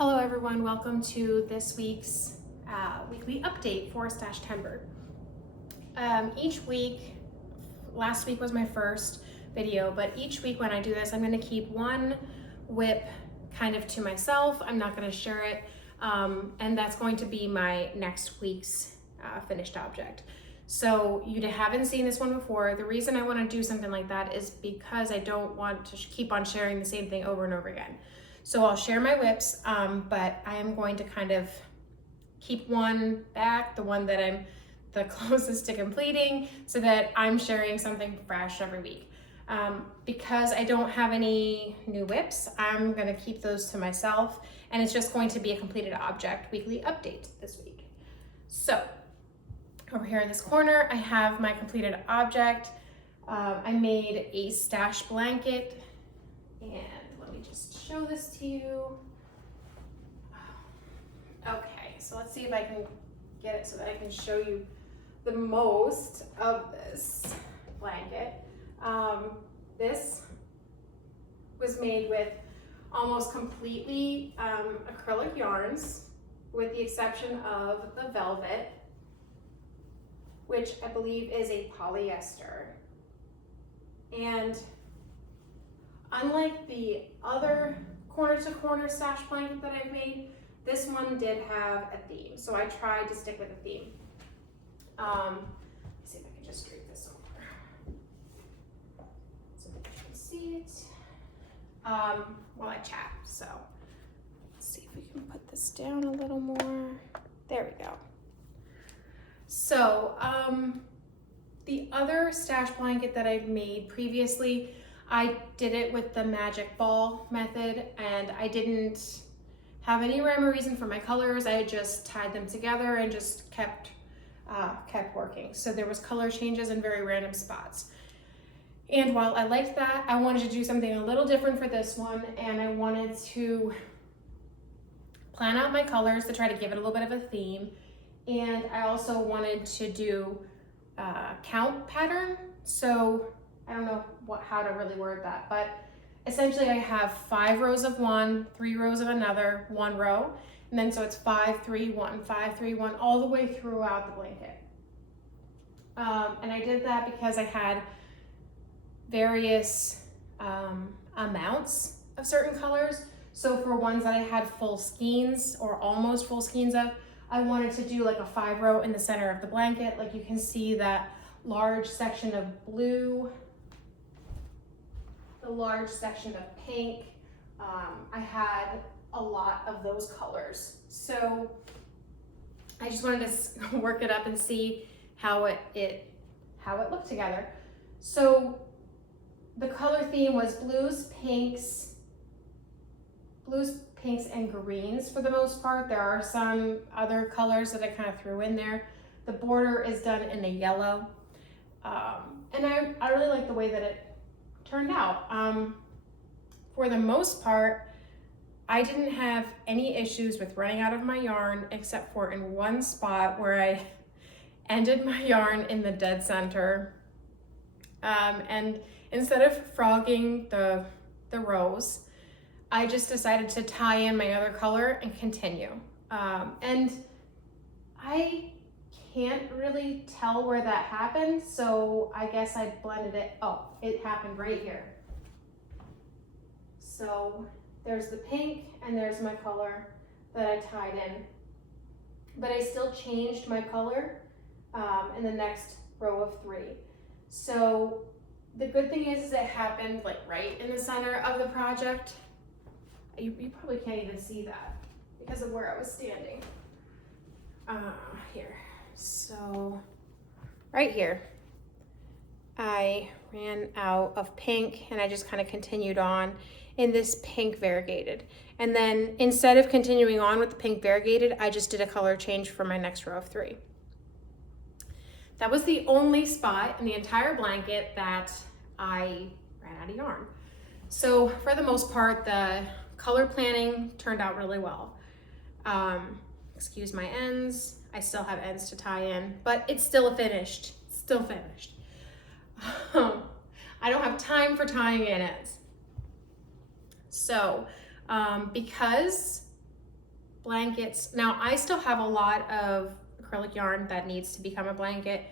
Hello everyone, welcome to this week's weekly update for Stash-tember. Each week, last week was my first video, but each week when I do this, I'm going to keep one whip kind of to myself. I'm not going to share it, and that's going to be my next week's finished object. So you haven't seen this one before. The reason I want to do something like that is because I don't want to keep on sharing the same thing over and over again. So I'll share my whips, but I am going to kind of keep one back, the one that I'm the closest to completing, so that I'm sharing something fresh every week. Because I don't have any new whips, I'm gonna keep those to myself, and it's just going to be a completed object weekly update this week. So over here in this corner, I have my completed object. I made a stash blanket, and let me just show this to you. Okay, so let's see if I can get it so that I can show you the most of this blanket. This was made with almost completely acrylic yarns, with the exception of the velvet, which I believe is a polyester. And unlike the other corner-to-corner stash blanket that I've made, this one did have a theme, so I tried to stick with a theme. Let's see if I can just drape this over so that you can see it while I chat. So let's see if we can put this down a little more. There we go. So the other stash blanket that I've made previously, I did it with the magic ball method, and I didn't have any rhyme or reason for my colors. I just tied them together and just kept working. So there was color changes in very random spots. And while I liked that, I wanted to do something a little different for this one, and I wanted to plan out my colors to try to give it a little bit of a theme. And I also wanted to do a count pattern. So I don't know how to really word that, but essentially I have 5 rows of one, 3 rows of another, 1 row, and then so it's 5, 3, 1, 5, 3, 1, all the way throughout the blanket. And I did that because I had various amounts of certain colors. So for ones that I had full skeins or almost full skeins of, I wanted to do like a 5 row in the center of the blanket. Like you can see that large section of blue, the large section of pink. I had a lot of those colors. So I just wanted to work it up and see how it looked together. So the color theme was blues, pinks, and greens for the most part. There are some other colors that I kind of threw in there. The border is done in a yellow. And I really like the way that it turned out. For the most part, I didn't have any issues with running out of my yarn, except for in one spot where I ended my yarn in the dead center. And instead of frogging the rows, I just decided to tie in my other color and continue. And I can't really tell where that happened, so I guess I blended it. Oh, it happened right here. So there's the pink and there's my color that I tied in. But I still changed my color in the next row of 3. So the good thing is it happened like right in the center of the project. You probably can't even see that because of where I was standing. Here. So right here, I ran out of pink and I just kind of continued on in this pink variegated. And then instead of continuing on with the pink variegated, I just did a color change for my next row of 3. That was the only spot in the entire blanket that I ran out of yarn. So for the most part, the color planning turned out really well. Excuse my ends. I still have ends to tie in, but it's still finished. I don't have time for tying in ends. So because blankets. Now I still have a lot of acrylic yarn that needs to become a blanket.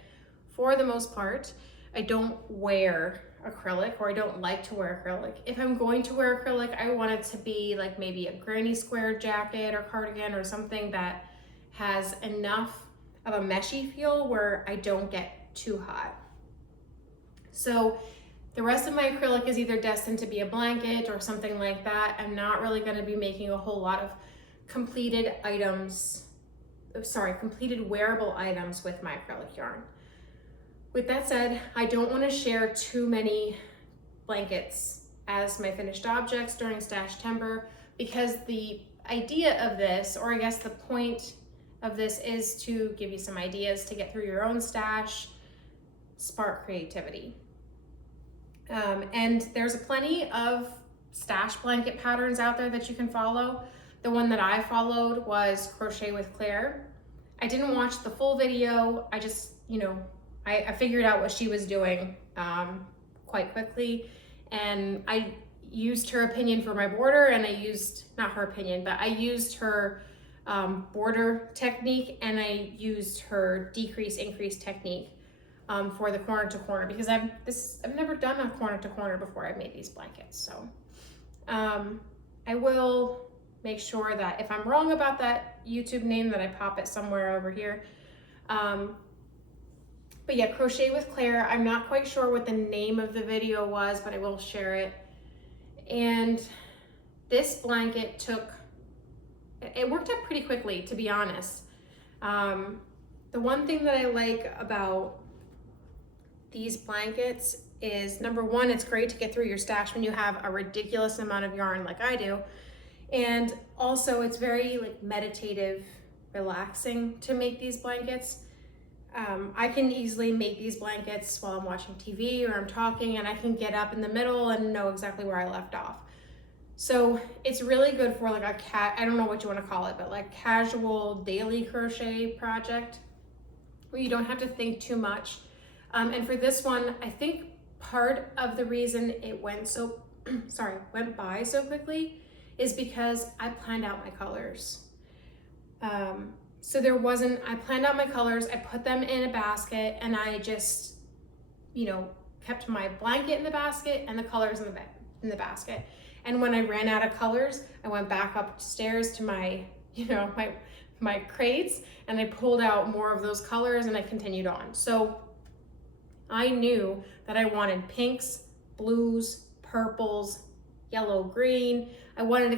For the most part, I don't wear acrylic, or I don't like to wear acrylic. If I'm going to wear acrylic, I want it to be like maybe a granny square jacket or cardigan or something that has enough of a meshy feel where I don't get too hot. So the rest of my acrylic is either destined to be a blanket or something like that. I'm not really going to be making a whole lot of completed wearable items with my acrylic yarn. With that said, I don't want to share too many blankets as my finished objects during Stash-tember, because the idea of this, or I guess the point of this, is to give you some ideas to get through your own stash, spark creativity. And there's plenty of stash blanket patterns out there that you can follow. The one that I followed was Crochet with Claire. I didn't watch the full video. I just, I figured out what she was doing quite quickly, and I used her opinion for my border, and I used, not her opinion, but I used her border technique, and I used her decrease increase technique for the corner to corner, because I've never done a corner to corner before I've made these blankets. So I will make sure that if I'm wrong about that YouTube name, that I pop it somewhere over here. But yeah, Crochet with Claire. I'm not quite sure what the name of the video was, but I will share it. And this blanket it worked out pretty quickly, to be honest. The one thing that I like about these blankets is, number one, it's great to get through your stash when you have a ridiculous amount of yarn like I do. And also it's very meditative, relaxing to make these blankets. I can easily make these blankets while I'm watching TV or I'm talking, and I can get up in the middle and know exactly where I left off. So it's really good for I don't know what you want to call it, but casual daily crochet project where you don't have to think too much. And for this one, I think part of the reason it went by so quickly is because I planned out my colors. So I planned out my colors, I put them in a basket, and I just, kept my blanket in the basket and the colors in the basket. And when I ran out of colors, I went back upstairs to my, my crates, and I pulled out more of those colors, and I continued on. So I knew that I wanted pinks, blues, purples, yellow, green. I wanted to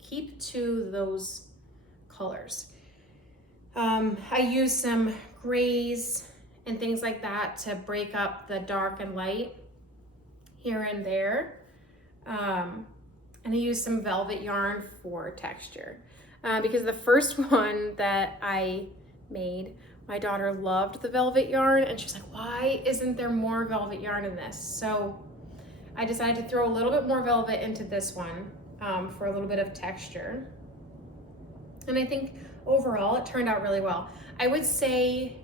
keep to those colors. I used some grays and things like that to break up the dark and light here and there. And I used some velvet yarn for texture. Because the first one that I made, my daughter loved the velvet yarn, and she's like, why isn't there more velvet yarn in this? So I decided to throw a little bit more velvet into this one for a little bit of texture. And I think overall it turned out really well. I would say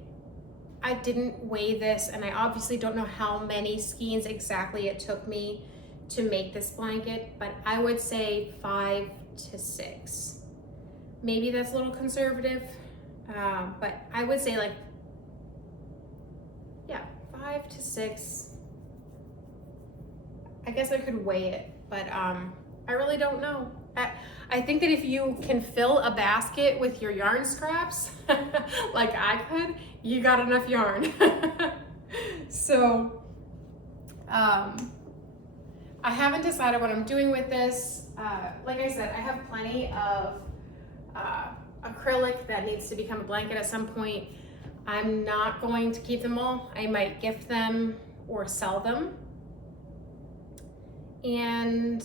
I didn't weigh this, and I obviously don't know how many skeins exactly it took me to make this blanket, but I would say 5 to 6. Maybe that's a little conservative, but I would say 5 to 6. I guess I could weigh it, but I really don't know. I think that if you can fill a basket with your yarn scraps, like I could, you got enough yarn. So, I haven't decided what I'm doing with this. Like I said, I have plenty of acrylic that needs to become a blanket at some point. I'm not going to keep them all. I might gift them or sell them. And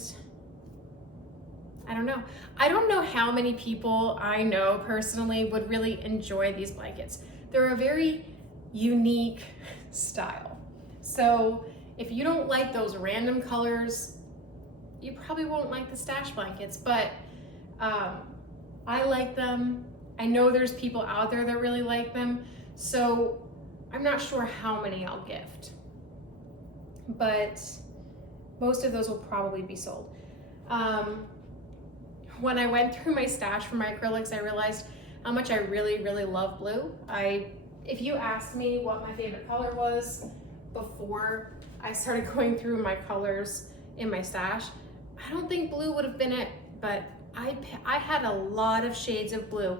I don't know. I don't know how many people I know personally would really enjoy these blankets. They're a very unique style. So if you don't like those random colors, you probably won't like the stash blankets, but I like them. I know there's people out there that really like them. So I'm not sure how many I'll gift, but most of those will probably be sold. when I went through my stash for my acrylics, I realized how much I really, really love blue. If you asked me what my favorite color was before I started going through my colors in my stash, I don't think blue would have been it, but I had a lot of shades of blue.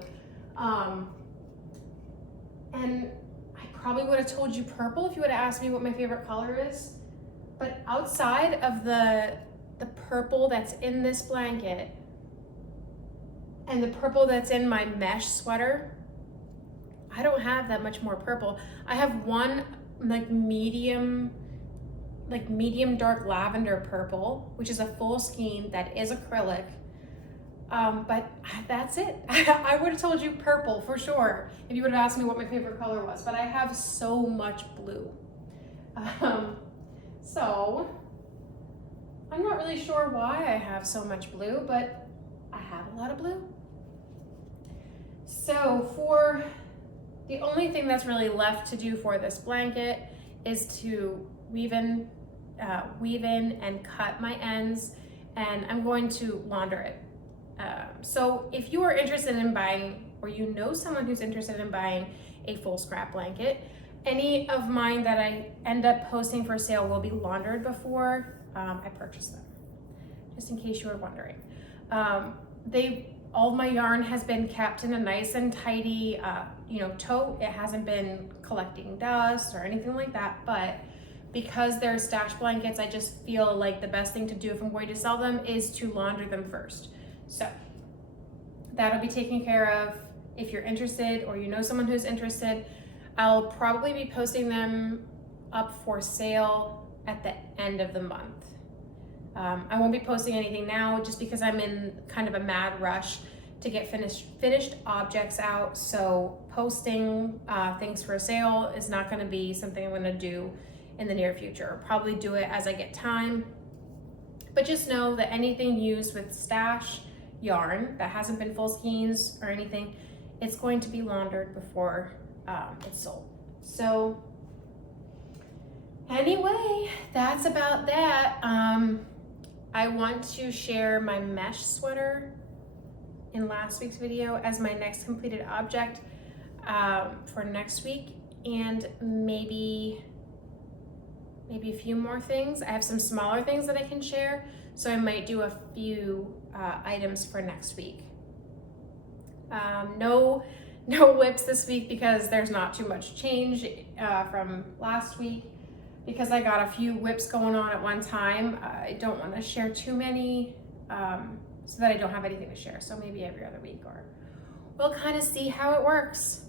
And I probably would have told you purple if you would have asked me what my favorite color is. But outside of the purple that's in this blanket and the purple that's in my mesh sweater, I don't have that much more purple. I have one like medium dark lavender purple, which is a full skein that is acrylic. But that's it. I would have told you purple for sure if you would have asked me what my favorite color was, but I have so much blue. So I'm not really sure why I have so much blue, but I have a lot of blue. So for the only thing that's really left to do for this blanket is to weave in and cut my ends, and I'm going to launder it. So if you are interested in buying, or you know someone who's interested in buying a full scrap blanket, any of mine that I end up posting for sale will be laundered before I purchase them, just in case you were wondering. All of my yarn has been kept in a nice and tidy tote. It hasn't been collecting dust or anything like that, but because they're stash blankets, I just feel like the best thing to do if I'm going to sell them is to launder them first. So that'll be taken care of. If you're interested or you know someone who's interested, I'll probably be posting them up for sale at the end of the month. I won't be posting anything now just because I'm in kind of a mad rush to get finished objects out. So posting things for sale is not going to be something I'm going to do in the near future. I'll probably do it as I get time. But just know that anything used with stash yarn that hasn't been full skeins or anything, it's going to be laundered before it's sold. So anyway, that's about that. I want to share my mesh sweater in last week's video as my next completed object for next week, and maybe a few more things. I have some smaller things that I can share, so I might do a few items for next week. No whips this week because there's not too much change from last week, because I got a few whips going on at one time. I don't want to share too many so that I don't have anything to share. So maybe every other week, or we'll kind of see how it works.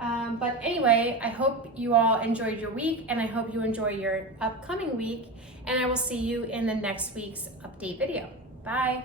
But anyway, I hope you all enjoyed your week, and I hope you enjoy your upcoming week, and I will see you in the next week's update video. Bye.